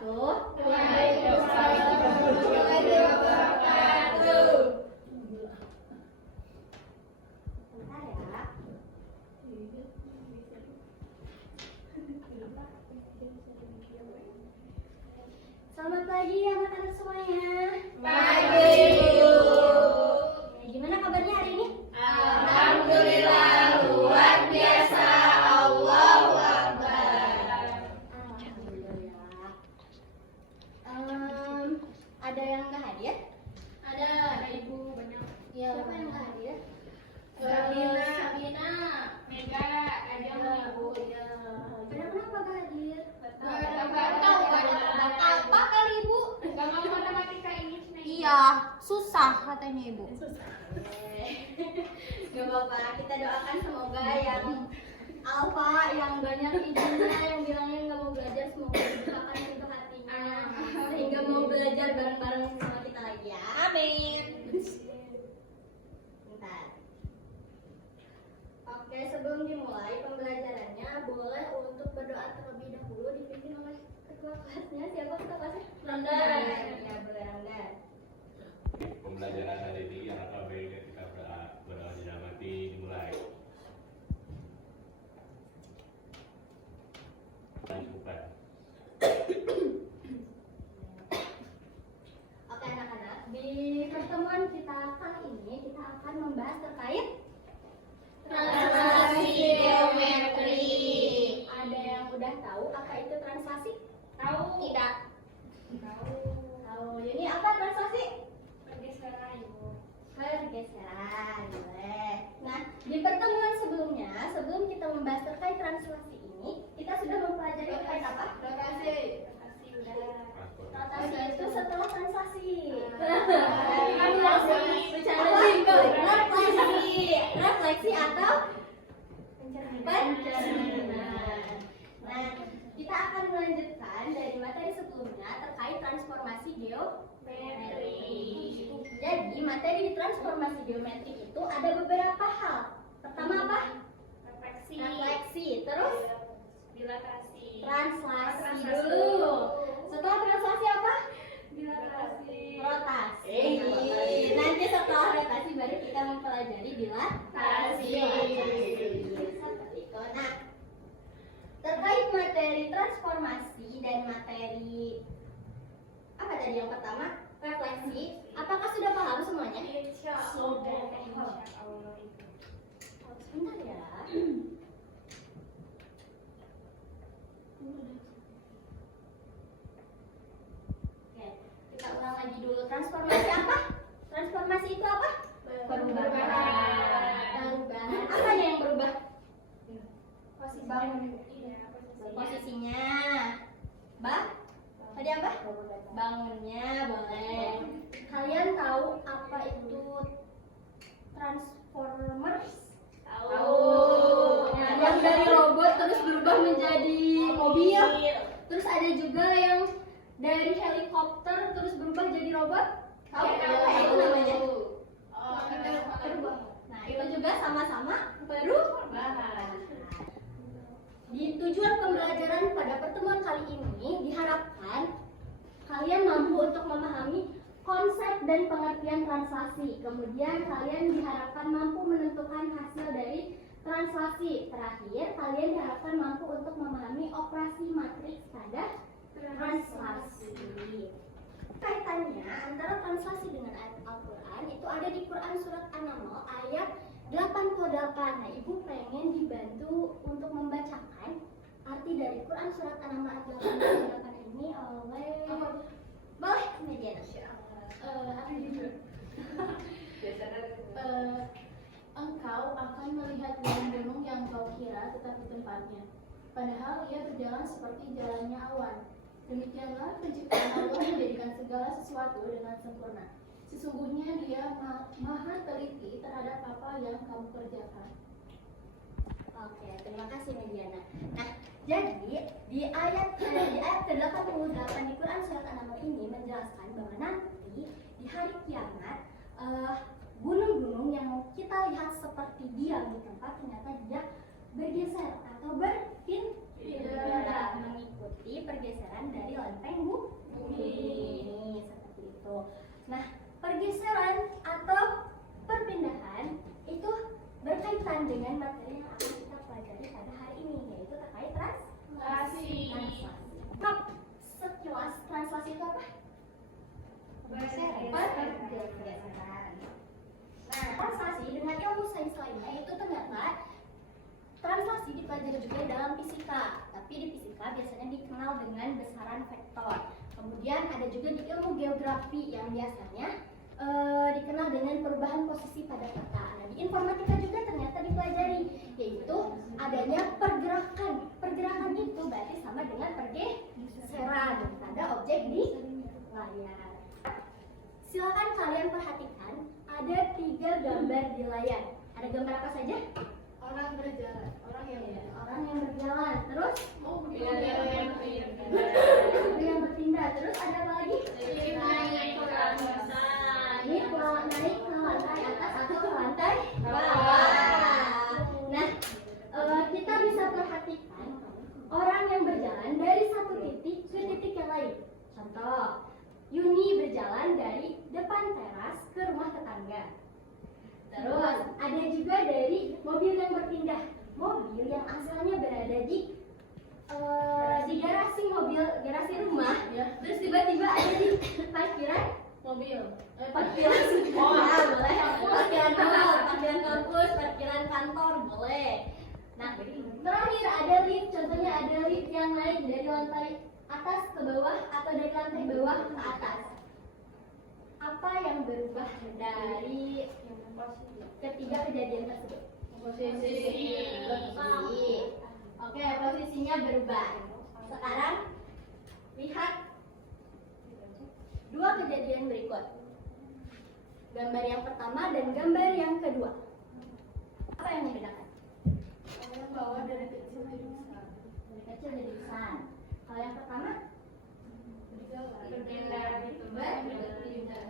wabarakatuh. Waalaikumsalam warahmatullahi wabarakatuh. Bentar ya. Selamat pagi anak-anak semuanya. Pagi, Bu. Gimana kabarnya hari ini? Alhamdulillah luar biasa. Allahu Akbar. Alhamdulillah. Ada yang nggak hadir? Ada Ibu banyak. Ya, siapa yang nggak hadir? Sabina, Mega, ada Ibu. Kenapa nggak hadir? Nggak tahu Apa kali Ibu? Nggak mau matematika Inggris nih. Iya, susah katanya Ibu. Gak apa-apa, kita doakan semoga yang Alfa, yang banyak izinnya, yang bilangnya nggak mau belajar, semoga dibukakan pintu hatinya sehingga mau belajar bareng-bareng sama kita lagi ya. Amin. Bentar. Oke, sebelum dimulai pembelajarannya, boleh untuk berdoa terlebih dahulu dipimpin oleh ketua kelasnya. Siapa ketua kelasnya? Ramdan. Ya, boleh Ramdan. Pembelajaran hari ini harap baiknya kita berdoa dirahmati dimulai. Bukan. Oke anak-anak, di pertemuan kita kali ini kita akan membahas terkait Translasi geometri. Ada yang udah tahu apa itu translasi? Tahu? Tidak. Tahu. Tahu. Jadi apa translasi? Pergeseran, Ibu. Pergeseran, boleh. Nah, di pertemuan sebelumnya, sebelum kita membahas terkait translasi ini, kita sudah mempelajari terkait apa? Rotasi udah. Rotasi itu setelah translasi. Bercanda. Refleksi atau pencerminan. Nah, kita akan melanjutkan dari materi sebelumnya terkait transformasi geometri. Jadi, materi di transformasi geometri itu ada beberapa hal. Pertama apa? Refleksi. Terus Dilatasi. translasi dulu. Setelah translasi apa? Dilatasi. Rotasi. Nanti setelah rotasi baru kita mempelajari dilatasi. Seperti itu. Nah, terkait materi transformasi dan materi apa tadi yang pertama? Refleksi. Apakah sudah paham semuanya? Insya Allah. Sebentar ya. Oke, kita ulang lagi dulu. Transformasi apa? Transformasi itu apa? Perubahan. Apanya yang berubah? Posisi bangun. Iya, Posisinya. Tadi apa? Bangunnya, boleh. Kalian tahu apa itu Transformers? Tahu. Nah, yang dari robot terus berubah menjadi mobil. Terus ada juga yang dari helikopter terus berubah jadi robot. Tahu? Apa itu namanya? Nah, itu juga sama-sama perubahan. Di tujuan pembelajaran pada pertemuan kali ini diharapkan kalian mampu untuk memahami konsep dan pengertian translasi. Kemudian kalian diharapkan mampu menentukan hasil dari translasi. Terakhir, kalian diharapkan mampu untuk memahami operasi matriks pada translasi. Kaitannya antara translasi dengan ayat Al-Quran itu ada di Quran surat An-Naml ayat 88. Nah, Ibu pengen dibantu untuk membacakan arti dari Quran surat An-Naml ayat 88 ini oleh boleh Mediana. Engkau akan melihat gunung-gunung yang kau kira tetap di tempatnya, padahal ia berjalan seperti jalannya awan. Demikianlah penciptaan Allah menjadikan segala sesuatu dengan sempurna. Sesungguhnya Dia maha teliti terhadap apa yang kamu kerjakan. Oke, terima kasih Mediana. Nah, jadi di ayat ke-88 di Quran surat An-Naml ini menjelaskan bahwa nanti di hari kiamat gunung-gunung yang kita lihat seperti diam di tempat ternyata dia bergeser atau berpindah mengikuti pergeseran dari lempeng bumi. Seperti itu. Nah, pergeseran atau perpindahan itu berkaitan dengan materi yang akan kita pelajari pada hari ini, yaitu terkait translasi. Nah, sekilas translasi itu apa? Pergeseran. Nah, translasi dengan ilmu sains lainnya itu ternyata translasi dipelajari juga dalam fisika, tapi di fisika biasanya dikenal dengan besaran vektor. Kemudian ada juga di ilmu geografi yang biasanya dikenal dengan perubahan posisi pada peta. Nah, di informatika juga ternyata dipelajari, yaitu adanya pergerakan. Pergerakan itu berarti sama dengan pergeseran pada objek di layar. Silakan kalian perhatikan, ada 3 gambar di layar. Ada gambar apa saja? Orang berjalan, orang yang berjalan. Terus? mobil yang berpindah. Terus ada apa lagi? Ini naik ke lantai atas atau ke lantai bawah. Nah, kita bisa perhatikan orang yang berjalan dari satu titik ke titik yang lain. Contoh, Yuni berjalan dari depan teras ke rumah tetangga. Terus ada juga dari mobil yang berpindah. Mobil yang asalnya berada di garasi mobil, garasi rumah, terus tiba-tiba ada di parkiran mobil parkiran sekolah, boleh, parkiran mall, parkiran kampus, parkiran kantor, boleh. Nah, terakhir ada lift, contohnya ada lift yang naik dari lantai atas ke bawah atau dari lantai bawah ke atas. Apa yang berubah dari ketiga kejadian tersebut? posisi Oke, posisinya berubah. Sekarang lihat 2 kejadian berikut. Gambar yang pertama dan gambar yang kedua. Apa yang membedakan? yang bawah dari kecil jadi besar. Dari kecil jadi besar. Kalau yang pertama? Berpindah Berpindah.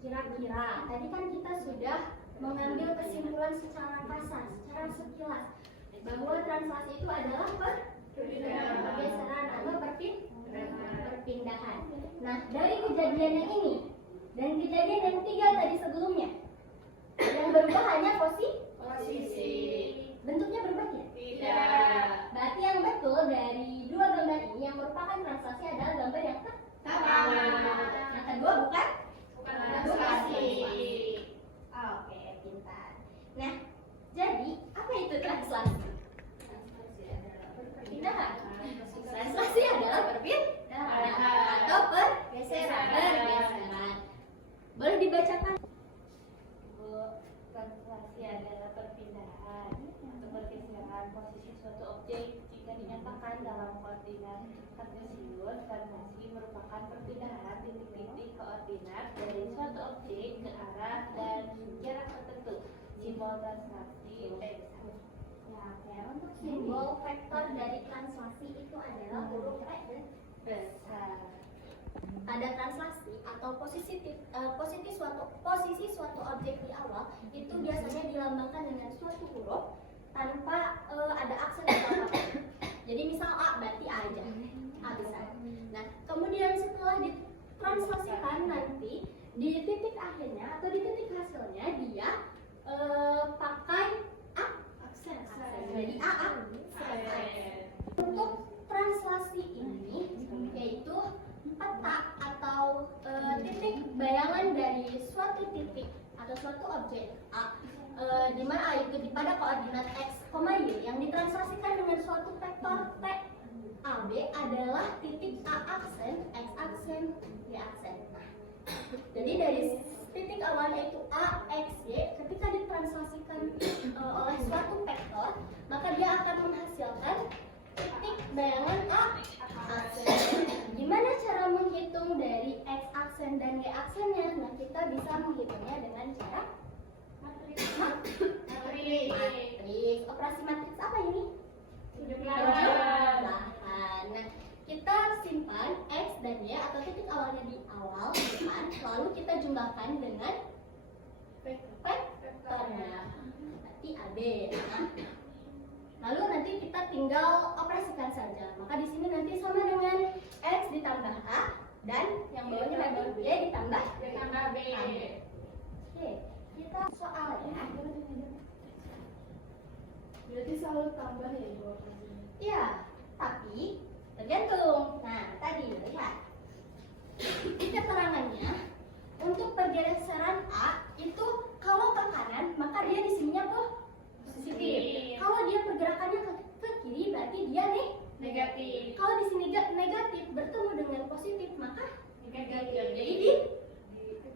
Kira-kira tadi kan kita sudah mengambil kesimpulan secara kasar, secara sekilas, bahwa translasi itu adalah pergeseran atau perpindahan. Nah, dari kejadian yang ini dan kejadian yang 3 tadi sebelumnya, yang berubah hanya posisi bentuknya berubah ya? tidak Berarti yang betul dari 2 gambar ini yang merupakan translasi adalah gambar yang pertama. Yang kedua bukan? translasi. Oke, pintar. Nah, jadi apa itu translasi? Perpindahan. Translasi adalah perpindahan atau pergeseran. Boleh dibacakan? Translasi adalah perpindahan atau pergeseran posisi suatu objek jika dinyatakan dalam koordinat kartesius. Translasi merupakan perpindahan titik-titik koordinat dari suatu objek ke arah dan jarak tertentu. Simbol translasi Ya, oke. Untuk simbol vektor dari translasi itu adalah huruf P dan besar. pada translasi atau posisi suatu objek di awal itu biasanya dilambangkan dengan suatu huruf tanpa ada aksen atau apa. Jadi misal A berarti A aja, A besar. Nah, kemudian setelah ditranslasikan nanti di titik akhirnya atau di titik hasilnya dia pakai aksen. Jadi A aksen. Untuk translasi ini yaitu peta atau titik bayangan dari suatu titik atau suatu objek A, di mana A itu pada koordinat x, y yang ditranslasikan dengan suatu vektor T AB adalah titik A aksen, X aksen, Y aksen. Nah, jadi dari titik awalnya itu A, X, Y, ketika ditranslasikan oleh suatu vektor, maka dia akan menghasilkan titik bayangan A aksen. Gimana cara menghitung dari X aksen dan Y aksennya? Nah, kita bisa menghitungnya dengan cara matris. Operasi matriks apa ini? Jumlahan. Nah, kita simpan X dan Y atau titik awalnya di awal depan, lalu kita jumlahkan dengan vektornya. Berarti AB. Lalu nanti kita tinggal operasikan saja. Maka di sini nanti sama dengan X ditambah A dan yang bawahnya lagi Y ditambah B. Oke, kita soalnya. Berarti selalu tambah ya Ibu? Iya, tapi tergantung. Nah, tadi lihat. Di keterangannya untuk pergeseran A itu kalau ke kanan maka dia di sininya positif. Kalau dia pergerakannya ke kiri berarti dia Negatif. Kalau di sini negatif bertemu dengan positif maka Negatif. jadi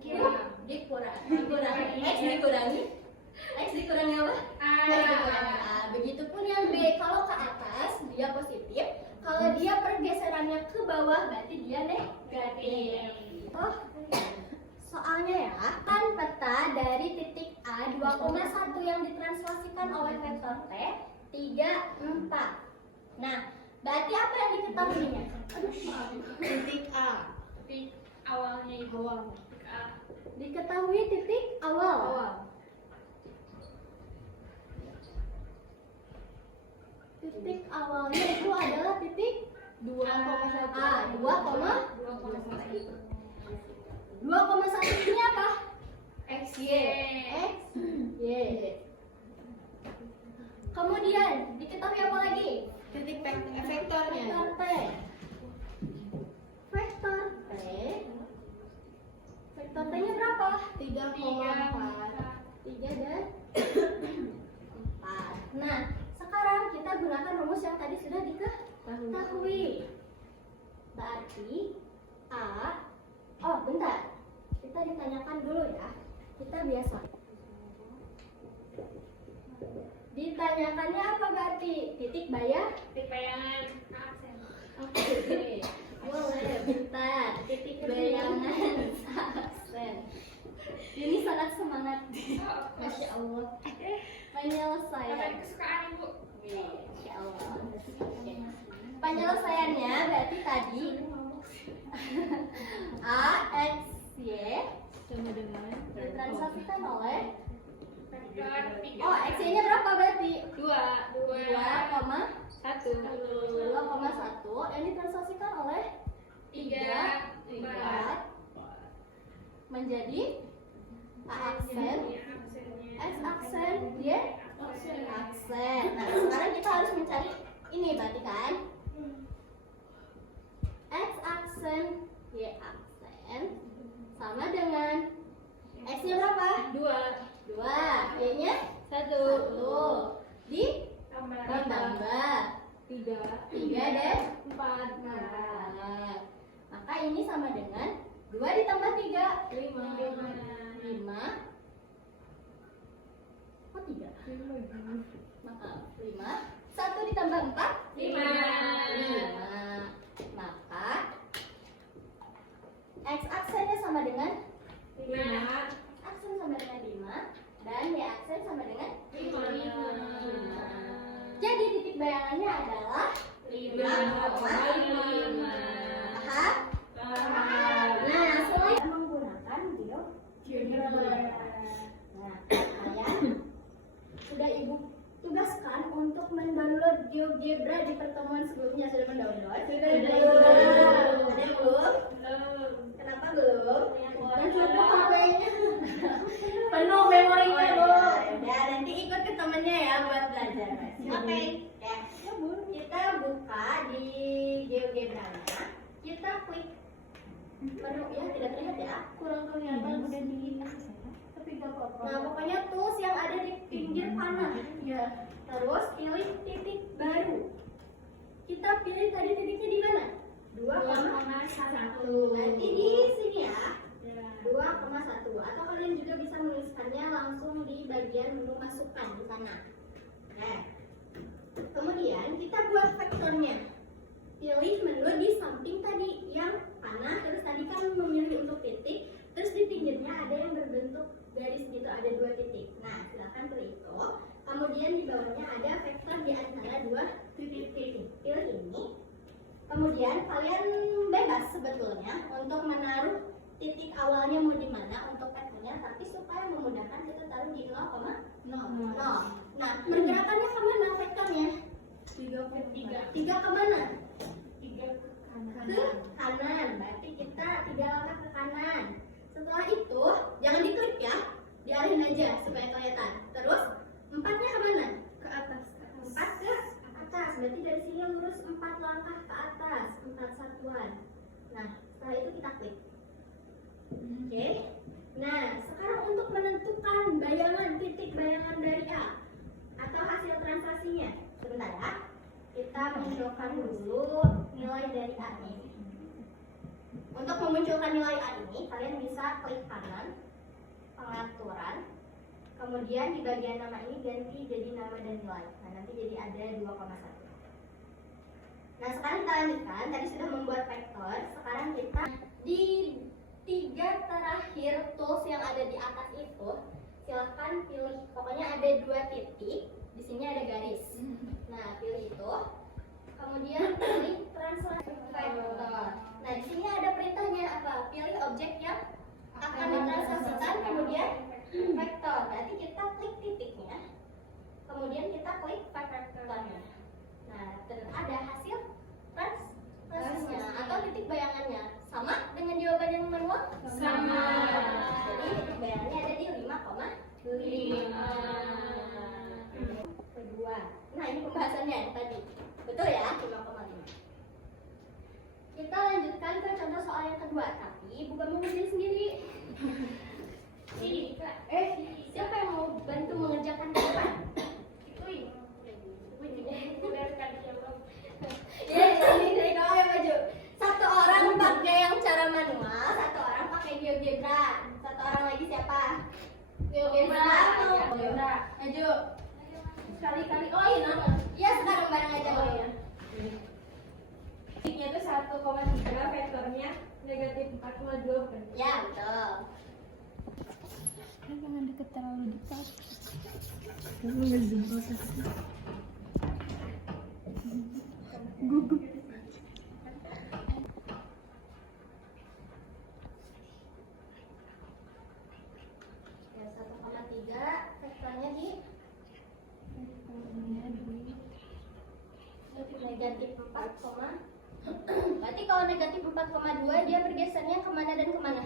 dikurangi. X dikurangi apa? X dikurangi A. Begitupun yang B, kalau ke atas dia positif, kalau dia pergeserannya ke bawah berarti dia negatif. Oh, soalnya ya, kan peta dari titik A 2,1 yang ditranslasikan oleh vektor T 3, 4. Nah, berarti apa yang diketahuinya? Titik A. Titik awalnya Ibu. Titik A. Diketahui titik awal. Titik awalnya itu adalah titik 2,1. 2,1 ini apa? XY. X, Y. Kemudian diketahui apa lagi? Titik vektornya. Vektor T. Vektor T. Vektor T-nya berapa? 3,4. 3 dan 4. Nah, sekarang kita gunakan rumus yang tadi sudah diketahui. Berarti A. Oh, bentar. Kita ditanyakan dulu ya. Kita biasa. Ditanyakannya apa berarti? Titik bayar? Titik bayangan aksen. Oke. Boleh, bentar. Titik bayangan aksen. Ini sangat semangat. Masya Allah. Penyelesaian. Kesukaan Ibu. Masya Allah. Oke. Penyelesaiannya berarti tadi A, X, Y Sama dengan ditranslasikan oleh Vektor 3. Oh, X-nya berapa berarti? 2. 2,1 1. yang ditranslasikan oleh 3. 4 menjadi A aksen, X aksen, Y aksen. Nah, sekarang kita harus mencari ini berarti kan? X aksen, Y aksen sama dengan X-nya berapa? 2, Y-nya 1. Ditambah 3 dan 4. Maka ini sama dengan 2 ditambah 3 5. Kok 3? Maka 5. 1 ditambah 4 5. Maka X aksennya sama dengan 5. aksen sama dengan 5 dan Y aksen sama dengan 5. Jadi titik bayangannya adalah 5,5. Paham? Nah, selain menggunakan GeoGebra. Nah, kalian sudah Ibu tugaskan untuk mendownload GeoGebra di pertemuan sebelumnya. Sudah mendownload? Sudah. Ada yang belum? Kenapa belum? Dan sudah HP-nya penuh memorinya, Bu. Ya, nanti ikut ke temennya ya buat belajar. Oke. Ya. Kita buka di GeoGebra-nya. Kita klik menu ya, tidak terlihat ya. kurang kelihatan udah di tapi gak apa-apa. Nah, pokoknya tools yang ada di pinggir panah. Ya. Terus pilih titik baru. Kita pilih tadi titiknya di mana? 2,1. Nanti di sini ya. 2,1. Atau kalian juga bisa menuliskannya langsung di bagian menu masukkan di sana. Nah, kemudian kita buat vektornya. Pilih menu di samping tadi yang panah. Terus tadi kan memilih untuk titik. Terus di pinggirnya ada yang berbentuk garis gitu, ada 2 titik. Nah, silakan pilih itu. Kemudian di bawahnya ada vektor di antara 2 titik. Pilih ini. Kemudian kalian bebas sebetulnya untuk menaruh titik awalnya mau di mana untuk vektornya, tapi supaya memudahkan kita taruh di 0,1. Nah, pergerakannya kemana vektornya? 3 kemana? 3 ke kanan. Ke kanan. Berarti kita 3 langkah ke kanan. Setelah itu, jangan diklik ya. Diarahin aja supaya kelihatan. Terus, 4-nya kemana? Ke atas. 4 ke atas. Berarti dari sini lurus 4 langkah ke atas. 4 satuan. Nah, setelah itu kita klik. Oke. Nah, sekarang untuk menentukan bayangan, titik bayangan dari A atau hasil transaksinya. Sebentar ya. Kita munculkan dulu nilai dari A ini. Untuk memunculkan nilai A ini, kalian bisa klik kanan, pengaturan, kemudian di bagian nama ini ganti jadi nama dan nilai. Nah, nanti jadi ada 2,1. Nah, sekarang kita lanjutkan. Tadi sudah membuat vektor. Sekarang kita di 3 terakhir tools yang ada di atas itu, silahkan pilih. Pokoknya ada 2 titik. Di sini ada garis. Nah, pilih itu. Kemudian pilih translate vektor. Nah, di sini ada perintahnya apa? Pilih objek yang akan ditransaksikan, kemudian vektor. Berarti kita klik titiknya. Kemudian kita klik vektornya. Nah, ada hasil transaksinya atau titik bayangannya. Sama dengan jawaban yang manual? Sama. Jadi titik bayangannya ada di 5,5. Kedua. Nah, ini pembahasannya tadi. Betul ya? 5,5. Kita lanjutkan ke contoh soal yang kedua, tapi bukan mengerjain sendiri. Siapa yang mau bantu mengerjakan ke depan? Ya, ini dari kamu yang maju. 1 orang pakai yang cara manual, 1 orang pakai GeoGebra. 1 orang lagi siapa? GeoGebra. Maju. Sekali-kali. Oh iya, nama. Iya, sekarang bareng aja. Oh iya. Titiknya itu 1,3, vektornya negatif 4,2 kan? Ya, betul. Jangan deket terlalu dekat. Ya, 1,3 vektornya di negatif 4, berarti kalau negatif 4,2 dia bergesernya kemana dan kemana?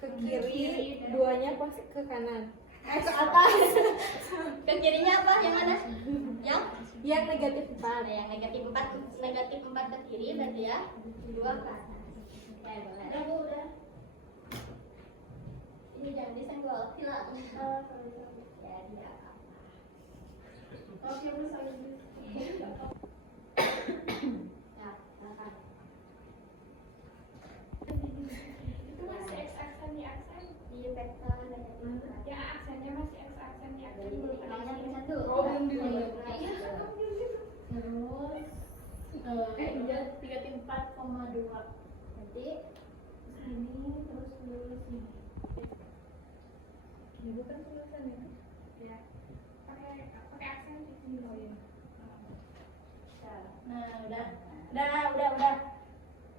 Ke kiri, 2-nya pas ke kanan. Ke atas. Ke kirinya apa? Yang mana? Yang negatif 4. Nah, yang negatif 4 ke kiri berarti ya 2 ke atas. Ya, boleh. Udah. Ini jangan disenggol, hilang. Ya, tidak apa-apa. Oke, misalnya. Ya, silakan. Itu masih X-aksen di aksen. Di vektor negatif 4. Ya, aksennya masih X-aksen di aksen. Jadi namanya tulisan dulu. Oh, belum dulu. Terus 34,2. Nanti Ini terus lurus ini. Ini bukan tulisan ya? Ya. Pakai aksen di sini loh ya. Nah, udah.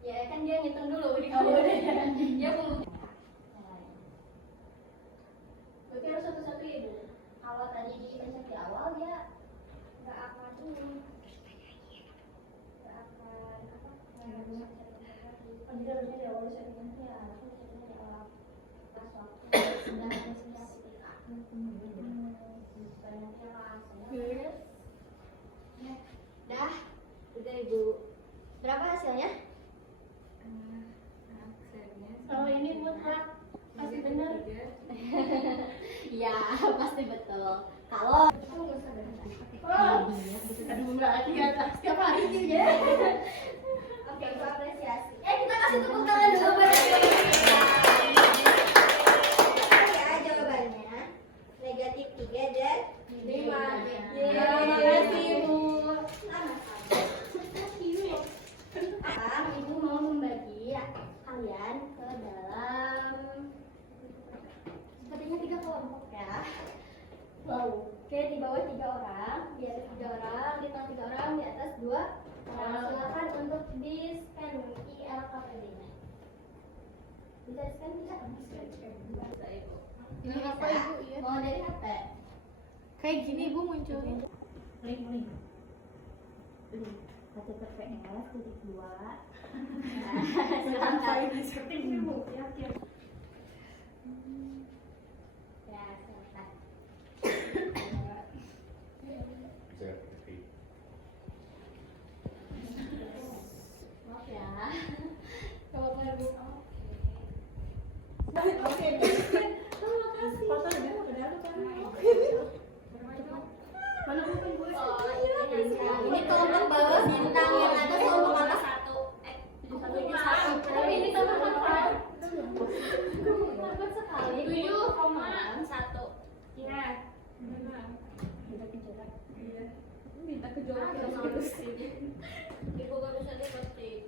ya kan dia ngitung dulu di Oh, udah. dia pembuka. Berarti harus satu-satu ya dulu. Kalau tadi dipencet di awal dia nggak akan ini. Nggak akan apa? Oh, jadi harusnya di awal saya nanti ya langsung di awal pas waktu sudah siap ketika. Supaya nanti langsung. Dah, udah Ibu. Berapa hasilnya? Kalau ini mutlak pasti benar. Ya, pasti betul. Kalau Aduh, berarti ya setiap hari gitu ya. oke, itu apresiasi. Kita kasih tepuk tangan dulu buat dia. Ya, jawabannya negatif 3 dan 5. Terima kasih, Ibu. Ibu mau membagi kalian ke dalam sepertinya 3 kelompok ya. Wow. Oke, di bawah 3 orang, di atas 3 orang, di tengah 3 orang, di atas 2 orang. Silakan untuk di scan ILKPD-nya. Bisa di scan tidak? Bisa Ibu. Ini apa, Ibu? Iya. Mau dari HP? Kayak gini ibu muncul. link HTTPS titik dua Sampai di seperti ini bu ya silakan. Bisa ketik. Maaf ya. Coba bu. Oke. Terima kasih. Foto udah kan? Mana bukan gue? Ini tolong bawa bintang yang ada tolong atas 1. Tapi ini tambah apa? Lambat sekali. 7,1. Iya. Benar. Kita kejaran. Iya. Minta ke Jawa kita harus sini. Ibu gak bisa diketik.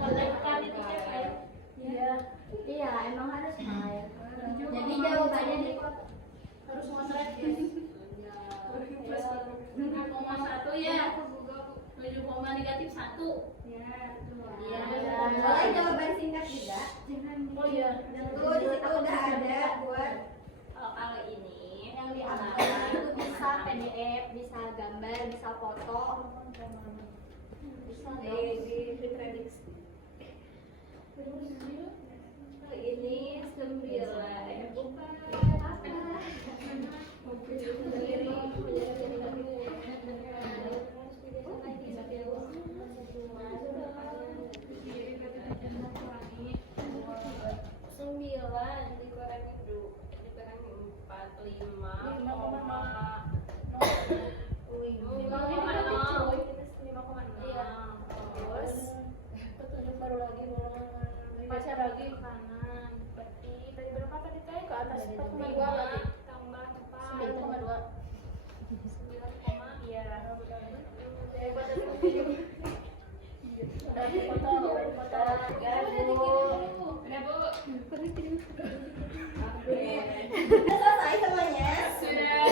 Kolekkan itu ya. Iya. Iya, emang harus high. Jadi jawabannya di Harus motret ya. 0,1 ya. 7, negatif 1. Iya. Iya. Boleh jawaban singkat juga. Oh iya. Tuh di situ udah ada buat kalau ini yang diambil itu bisa PDF, bisa gambar, bisa foto, bisa diprediksi. Ini 9 bukan dikurangi 5,6 baru lagi Baca lagi kanan. Berarti dari berapa tadi teh? Ke atas 4,2 berarti. Tambah 4,2. 9, iya. Udah foto. Ya, Bu. Udah, Bu. Udah selesai semuanya. Sudah.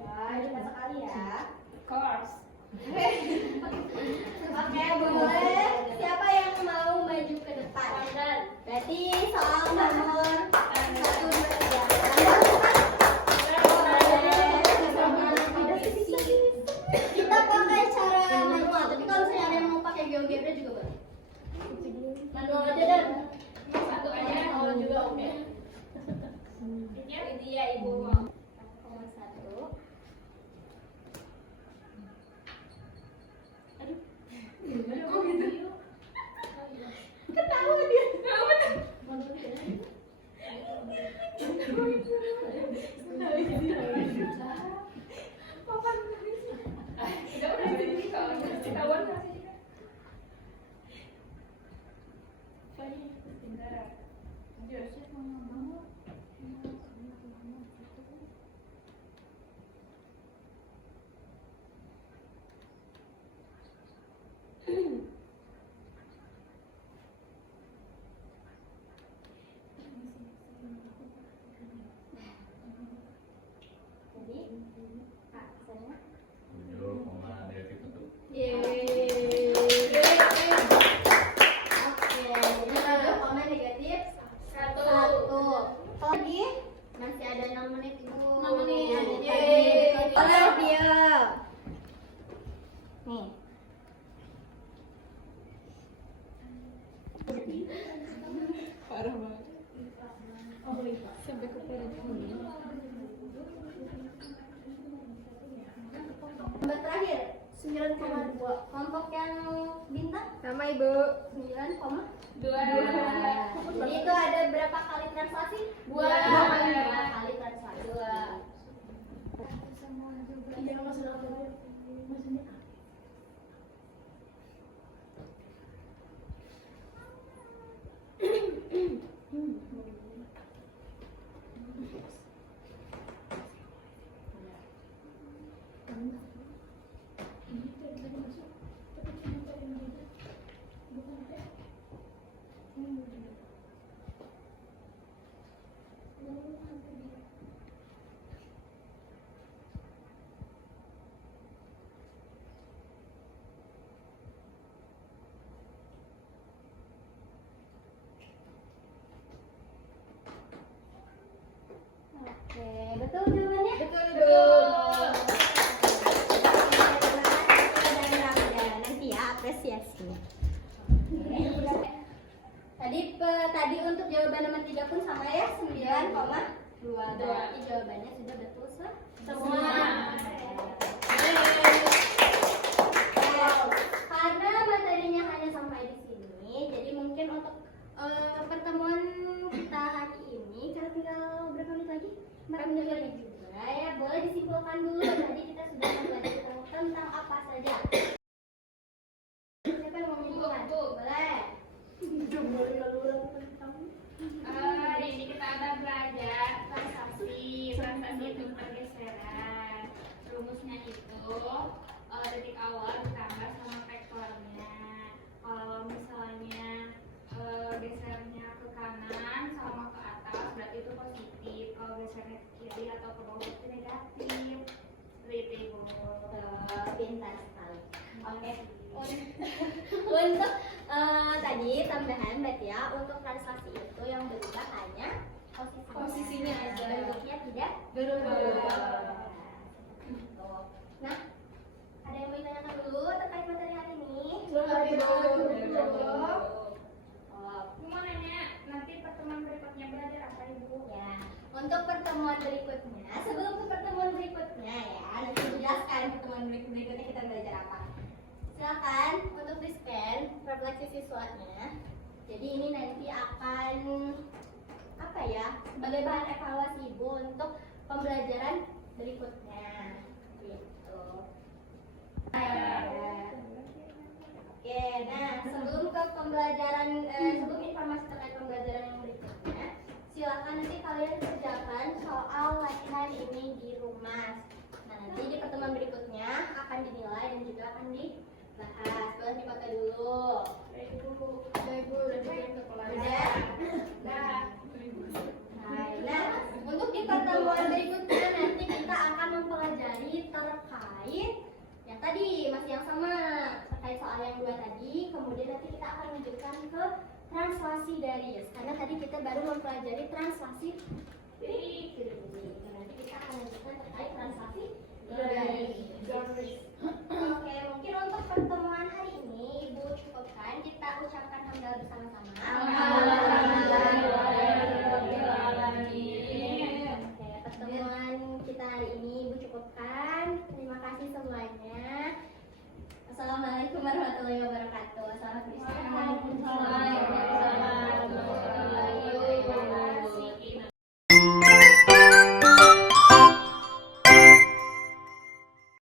Wah, cuma sekali ya. Course. Oke, boleh. Siapa yang mau maju ke depan? Berarti soal nomor 1, 2, 3. Kita pakai cara manual, tapi kalau misalnya ada yang mau pakai GeoGebra juga boleh. Manual aja dan Satu aja. Oh juga oke. Ya. dia ibu mau 1. Ketawa dia. Udah jadi kalau ketahuan masih. Pintar. Lanjut. Jadi, saya 7,1. Yeay. Oke, jadi ada komen negatif 1. Lagi masih ada 6 menit ibu. 6 menit. Yeay. Boleh dia. Nih. Parah banget. Oh iya. Sampai ke Nomor terakhir 9,2. Kelompok yang bintang Sama ibu. 9,2. Dua. Jadi itu ada berapa kali translasi? Dua. Dua kali translasi. Iya masalah apa? Maksudnya Betul jawabannya? Betul. Nanti ya apresiasi. Tadi untuk jawaban nomor 3 pun sama ya, 9,2. Berarti jawabannya sudah betul semua. Karena materinya hanya sampai di sini, jadi mungkin untuk pertemuan kita hari ini karena tinggal berapa menit lagi? 4 menit lagi juga ya. Boleh disimpulkan dulu. Tadi kita sudah mempelajari tentang apa saja. Siapa yang mau menyimpulkan? Boleh. Hari ini kita akan belajar transaksi. Transaksi itu pergeseran. Rumusnya itu detik awal ditambah sama vektornya. Kalau misalnya gesernya ke kanan sama ke atas berarti itu positif. Kalau gesernya ke kiri atau ke bawah itu negatif. Seperti itu. Pintar sekali. Oke. Untuk tadi tambahan berarti ya, untuk transaksi itu yang berubah hanya posisinya aja. Bentuknya tidak berubah. Nah, ada yang mau ditanyakan dulu terkait materi hari ini? Gimana ya? Nanti pertemuan berikutnya belajar apa Ibu? Ya, untuk pertemuan berikutnya, sebelum ke pertemuan berikutnya ya, nanti dijelaskan pertemuan berikutnya kita belajar apa. Silakan untuk di scan refleksi siswanya. Jadi ini nanti akan apa ya, sebagai bahan evaluasi Ibu untuk pembelajaran berikutnya. Gitu. Oke, nah sebelum ke pembelajaran, sebelum informasi terkait pembelajaran yang berikutnya, silakan nanti kalian kerjakan soal latihan ini di rumah. Nah nanti di pertemuan berikutnya akan dinilai dan juga akan dibahas. Boleh dipakai dulu. Udah? Nah, untuk di pertemuan berikutnya nanti kita akan mempelajari terkait yang tadi masih yang sama terkait soal yang 2 tadi. Kemudian nanti kita akan lanjutkan ke translasi garis karena tadi kita baru mempelajari translasi garis. Nanti kita akan lanjutkan terkait translasi garis.